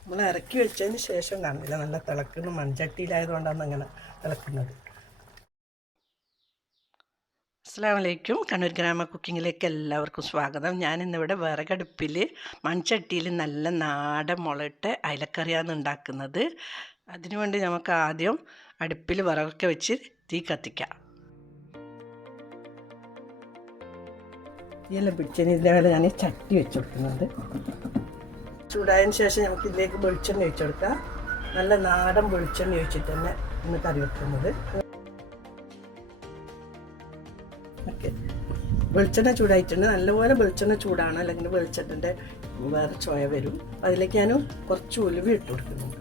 നമ്മൾ ഇറക്കി വെച്ചതിന് ശേഷം കാണില്ല, നല്ല തിളക്കുന്ന മൺചട്ടിയിലായതുകൊണ്ടാണ് അങ്ങനെ തിളക്കുന്നത്. അസ്സലാമു അലൈക്കും. കണ്ണൂർ ഗ്രാമ കുക്കിങ്ങിലേക്ക് എല്ലാവർക്കും സ്വാഗതം. ഞാനിന്നിവിടെ വിറകടുപ്പിൽ മൺചട്ടിയിൽ നല്ല നാടൻ മുളകിട്ട് അയിലക്കറിയാണ് ഉണ്ടാക്കുന്നത്. അതിനുവേണ്ടി നമുക്ക് ആദ്യം അടുപ്പിൽ വിറകൊക്കെ വെച്ച് തീ കത്തിക്കാം. തീയെല്ലാം പിടിച്ചതിന് ഇതേപോലെ ഞാൻ ചട്ടി വെച്ച് കൊടുക്കുന്നുണ്ട്. ചൂടായതിന് ശേഷം നമുക്ക് ഇതിലേക്ക് വെളിച്ചെണ്ണ ഒഴിച്ചു കൊടുക്കാം. നല്ല നാടൻ വെളിച്ചെണ്ണ ഒഴിച്ചിട്ട് തന്നെ ഇന്ന് കറി വെക്കുന്നത്. ഓക്കെ, വെളിച്ചെണ്ണ ചൂടായിട്ടുണ്ട്. നല്ലപോലെ വെളിച്ചെണ്ണ ചൂടാണ്, അല്ലെങ്കിൽ വെളിച്ചെണ്ണൻ്റെ വേറെ ചോയ വരും. അതിലേക്ക് ഞാൻ കുറച്ച് ഉലുവ ഇട്ട് കൊടുക്കുന്നുണ്ട്.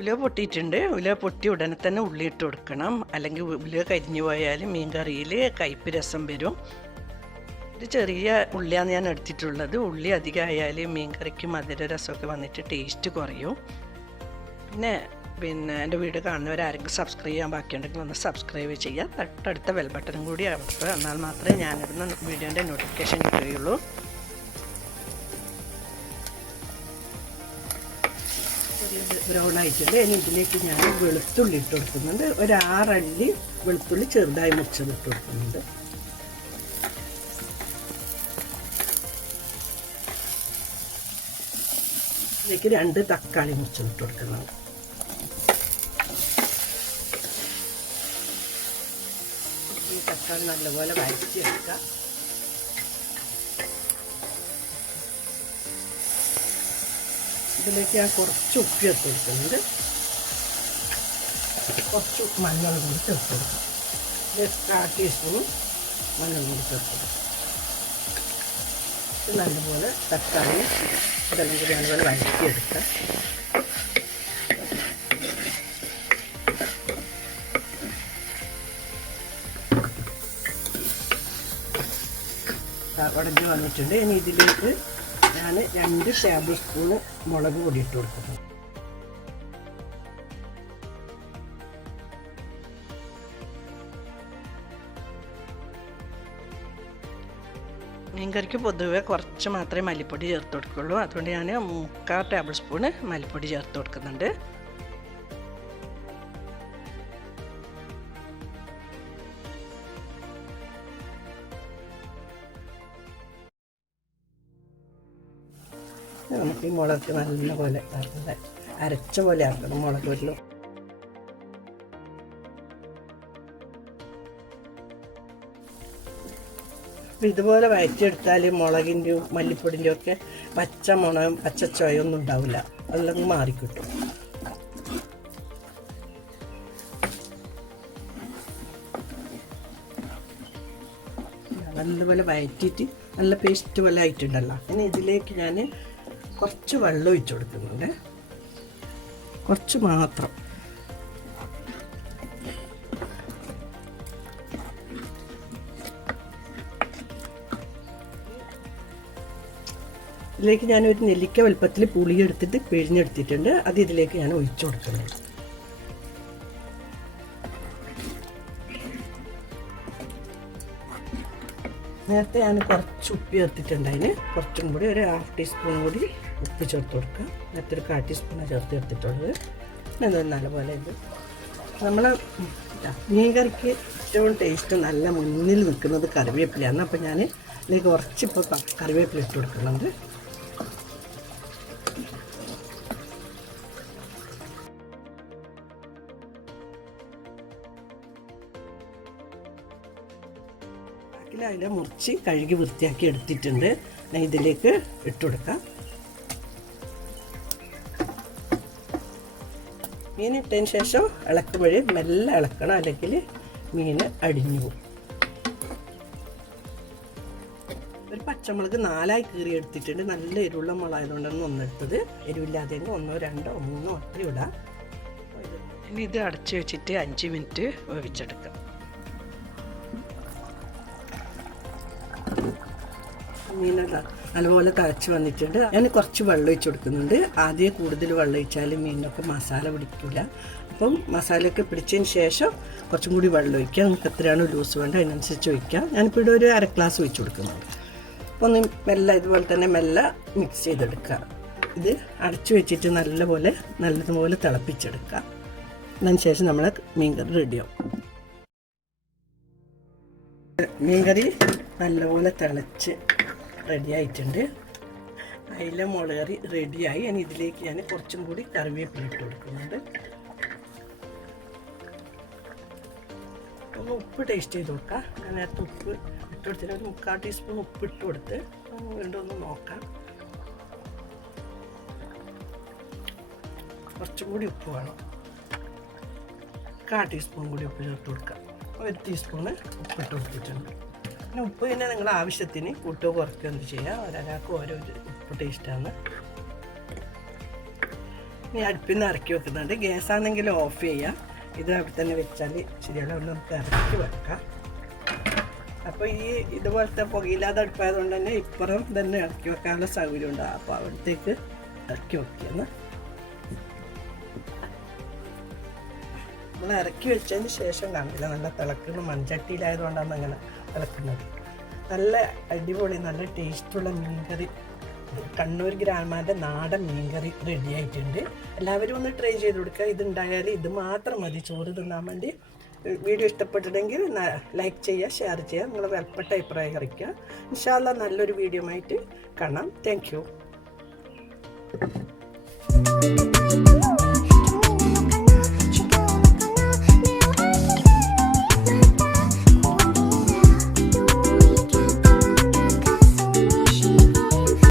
ഉലുവ പൊട്ടിയിട്ടുണ്ട്. ഉലുവ പൊട്ടി ഉടനെ തന്നെ ഉള്ളി ഇട്ട് കൊടുക്കണം, അല്ലെങ്കിൽ ഉലുവ കരിഞ്ഞു പോയാൽ മീൻ കറിയിൽ കയ്പ്പ് രസം വരും. ഇത് ചെറിയ ഉള്ളിയാണ് ഞാൻ എടുത്തിട്ടുള്ളത്. ഉള്ളി അധികമായാൽ മീൻ കറിക്ക് മധുര രസമൊക്കെ വന്നിട്ട് ടേസ്റ്റ് കുറയും. പിന്നെ എൻ്റെ വീഡിയോ കാണുന്നവരാരെങ്കിലും സബ്സ്ക്രൈബ് ചെയ്യാൻ ബാക്കിയുണ്ടെങ്കിൽ ഒന്ന് സബ്സ്ക്രൈബ് ചെയ്യുക. തൊട്ടടുത്ത ബെൽ ബട്ടൺ കൂടി അമർത്തുക. എന്നാൽ മാത്രമേ ഞാനിടുന്ന വീഡിയോൻ്റെ നോട്ടിഫിക്കേഷൻ കിട്ടുകയുള്ളൂ. ബ്രൗൺ ആയിട്ടുണ്ട്. ഇനി ഇതിലേക്ക് ഞാൻ വെളുത്തുള്ളി ഇട്ട് കൊടുക്കുന്നുണ്ട്. ഒരു 6 അല്ലി വെളുത്തുള്ളി ചെറുതായി മുറിച്ചത് ഇട്ട് കൊടുക്കുന്നുണ്ട്. ഇതിലേക്ക് 2 തക്കാളി മുറിച്ചത് ഇട്ട് കൊടുക്കുന്നുണ്ട്. ഈ തക്കാളി നല്ലപോലെ വഴറ്റിയെടുക്കാം. ഇതിലേക്ക് ഞാൻ കുറച്ച് ഉപ്പ് ചേർത്ത് കൊടുക്കുന്നുണ്ട്. കുറച്ച് മഞ്ഞൾ കൂടി ചേർത്ത് കൊടുക്കും. 1/4 ടീസ്പൂൺ മഞ്ഞൾ കൂടി ചേർത്ത് കൊടുക്കും. ഇത് നല്ലപോലെ തക്കാളി ഇതെല്ലാം കൂടി നല്ലപോലെ വഴറ്റിയെടുക്കാം. ഉടഞ്ഞ് വന്നിട്ടുണ്ട്. ഇനി ഇതിലേക്ക് ഞാൻ 2 ടേബിൾ സ്പൂണ് മുളക് പൊടി ഇട്ട് കൊടുക്കുന്നു. മീൻകറിക്ക് പൊതുവെ കുറച്ച് മാത്രമേ മല്ലിപ്പൊടി ചേർത്ത് കൊടുക്കുള്ളൂ. അതുകൊണ്ട് ഞാൻ 3/4 ടേബിൾ സ്പൂണ് മല്ലിപ്പൊടി ചേർത്ത് കൊടുക്കുന്നുണ്ട്. നമുക്ക് ഈ മുളക് നല്ലപോലെ അരച്ച പോലെ ആക്കണം മുളക് വരലോ. അപ്പം ഇതുപോലെ വഴറ്റിയെടുത്താൽ മുളകിൻ്റെയും മല്ലിപ്പൊടിൻ്റെയും ഒക്കെ പച്ച മുളകും പച്ചച്ചോയൊന്നും ഉണ്ടാവില്ല, അതെല്ലാം മാറിക്കിട്ടും. നല്ലപോലെ വഴറ്റിയിട്ട് നല്ല പേസ്റ്റ് പോലെ ആയിട്ടുണ്ടല്ലോ. ഇനി ഇതിലേക്ക് ഞാൻ കുറച്ച് വെള്ളം ഒഴിച്ചു കൊടുക്കുന്നുണ്ട്, കുറച്ച് മാത്രം. ഇതിലേക്ക് ഞാനൊരു നെല്ലിക്ക വലുപ്പത്തിൽ പുളി എടുത്തിട്ട് പിഴിഞ്ഞെടുത്തിട്ടുണ്ട്. അത് ഇതിലേക്ക് ഞാൻ ഒഴിച്ചു കൊടുക്കുന്നുണ്ട്. നേരത്തെ ഞാൻ കുറച്ച് ഉപ്പ് ചേർത്തിട്ടുണ്ട്. അതിന് കുറച്ചും കൂടി ഒരു 1/2 ടീസ്പൂൺ കൂടി ഉപ്പ് ചേർത്ത് കൊടുക്കുക. നേരത്തെ ഒരു 1/4 ടീസ്പൂണാണ് ചേർത്തിട്ടുള്ളത്. നല്ലപോലെ ഇത് നമ്മൾ മീൻ കറിക്ക് ഏറ്റവും ടേസ്റ്റ് നല്ല മുന്നിൽ നിൽക്കുന്നത് കറിവേപ്പിലയാണ്. അപ്പോൾ ഞാൻ ഇതിലേക്ക് കുറച്ചിപ്പോൾ കറിവേപ്പില ഇട്ട് കൊടുക്കുന്നുണ്ട്. അതിൽ മുറിച്ച് കഴുകി വൃത്തിയാക്കി എടുത്തിട്ടുണ്ട്. ഇതിലേക്ക് ഇട്ട് കൊടുക്കാം. മീൻ ഇട്ടതിന് ശേഷം ഇളക്കുമ്പോഴേ മെല്ലെ ഇളക്കണം, അല്ലെങ്കിൽ മീൻ അടിഞ്ഞു പോകും. ഒരു പച്ചമുളക് 4 കീറി എടുത്തിട്ടുണ്ട്. നല്ല എരിവുള്ള മുളകായതുകൊണ്ടാണ് ഒന്നെടുത്തത്. എരിവില്ലാതെങ്കിൽ 1, 2, 3 ഒറ്റ ഇടാം. ഇനി ഇത് അടച്ചു വെച്ചിട്ട് 5 മിനിറ്റ് വേവിച്ചെടുക്കാം. മീൻ നല്ലപോലെ തിളച്ച് വന്നിട്ടുണ്ട്. ഞാൻ കുറച്ച് വെള്ളം ഒഴിച്ച് കൊടുക്കുന്നുണ്ട്. ആദ്യം കൂടുതൽ വെള്ളം ഒഴിച്ചാൽ മീനൊക്കെ മസാല പിടിക്കില്ല. അപ്പം മസാലയൊക്കെ പിടിച്ചതിന് ശേഷം കുറച്ചും കൂടി വെള്ളം ഒഴിക്കുക. നിങ്ങൾക്ക് എത്രയാണോ ലൂസ് വേണ്ടത് അതിനനുസരിച്ച് ഒഴിക്കാം. ഞാനിപ്പോൾ ഇവിടെ ഒരു 1/2 ഗ്ലാസ് ഒഴിച്ച് കൊടുക്കുന്നുണ്ട്. അപ്പോൾ ഒന്ന് മെല്ലെ ഇതുപോലെ തന്നെ മെല്ലെ മിക്സ് ചെയ്തെടുക്കുക. ഇത് അടച്ചു വെച്ചിട്ട് നല്ലതുപോലെ തിളപ്പിച്ചെടുക്കുക. അതിന് ശേഷം നമ്മളെ മീൻകറി റെഡിയാവും. മീൻകറി നല്ലപോലെ തിളച്ച് റെഡിയായിട്ടുണ്ട്. അയില മുളക് കറി റെഡിയായി. ഇനി ഇതിലേക്ക് ഞാൻ കുറച്ചും കൂടി കറിവേപ്പില ഇട്ട് കൊടുക്കുന്നുണ്ട്. ഒന്ന് ഉപ്പ് ടേസ്റ്റ് ചെയ്ത് നോക്കാം. ഞാൻ നേരത്തെ ഉപ്പ് ഇട്ട് കൊടുത്തിട്ട് ഒരു 3/4 ടീസ്പൂൺ ഉപ്പ് ഇട്ട് കൊടുത്ത് വീണ്ടും ഒന്ന് നോക്കാം. കുറച്ചും കൂടി ഉപ്പ് വേണം. 1/4 ടീസ്പൂൺ കൂടി ഉപ്പ് ചേർത്ത് കൊടുക്കാം. 1 ടീസ്പൂണ് ഉപ്പ് ഇട്ട് കൊടുത്തിട്ടുണ്ട്. പിന്നെ ഉപ്പ് തന്നെ നിങ്ങളുടെ ആവശ്യത്തിന് കൂട്ടോ കുറയ്ക്കുകയോ എന്ത് ചെയ്യാം. ഒരാൾക്ക് ഓരോ ഉപ്പ് ടേസ്റ്റാണ്. ഇനി അടുപ്പിൽ നിന്ന് ഇറക്കി വെക്കുന്നുണ്ട്. ഗ്യാസാണെങ്കിൽ ഓഫ് ചെയ്യാം. ഇത് അവിടെ തന്നെ വെച്ചാൽ ശരിയല്ല. അവിടെ നമുക്ക് ഇറക്കി വെക്കാം. അപ്പോൾ ഇതുപോലത്തെ പുകയില്ലാതെ അടുപ്പായതുകൊണ്ട് തന്നെ ഇപ്പുറം തന്നെ ഇറക്കി വെക്കാനുള്ള സൗകര്യം ഉണ്ടാകും. അപ്പോൾ അവിടത്തേക്ക് ഇറക്കി വെക്കുകയെന്ന് നമ്മൾ ഇറക്കി വെച്ചതിന് ശേഷം കാണില്ല. നല്ല തിളക്കുന്ന മൺചട്ടിയിലായതുകൊണ്ടാണ് അങ്ങനെ തിളക്കുന്നത്. നല്ല അടിപൊളി നല്ല ടേസ്റ്റുള്ള മീൻകറി, കണ്ണൂർ ഗ്രാമൻ്റെ നാടൻ മീൻകറി റെഡി ആയിട്ടുണ്ട്. എല്ലാവരും ഒന്ന് ട്രൈ ചെയ്ത് കൊടുക്കുക. ഇതുണ്ടായാൽ ഇത് മാത്രം മതി ചോറ് തിന്നാൻ വേണ്ടി. വീഡിയോ ഇഷ്ടപ്പെട്ടിട്ടുണ്ടെങ്കിൽ ലൈക്ക് ചെയ്യുക, ഷെയർ ചെയ്യുക, നിങ്ങളുടെ വിലപ്പെട്ട അഭിപ്രായം അറിയിക്കുക. ഇൻഷാ അല്ലാഹ് നല്ലൊരു വീഡിയോ ആയിട്ട് കാണാം. Thank you.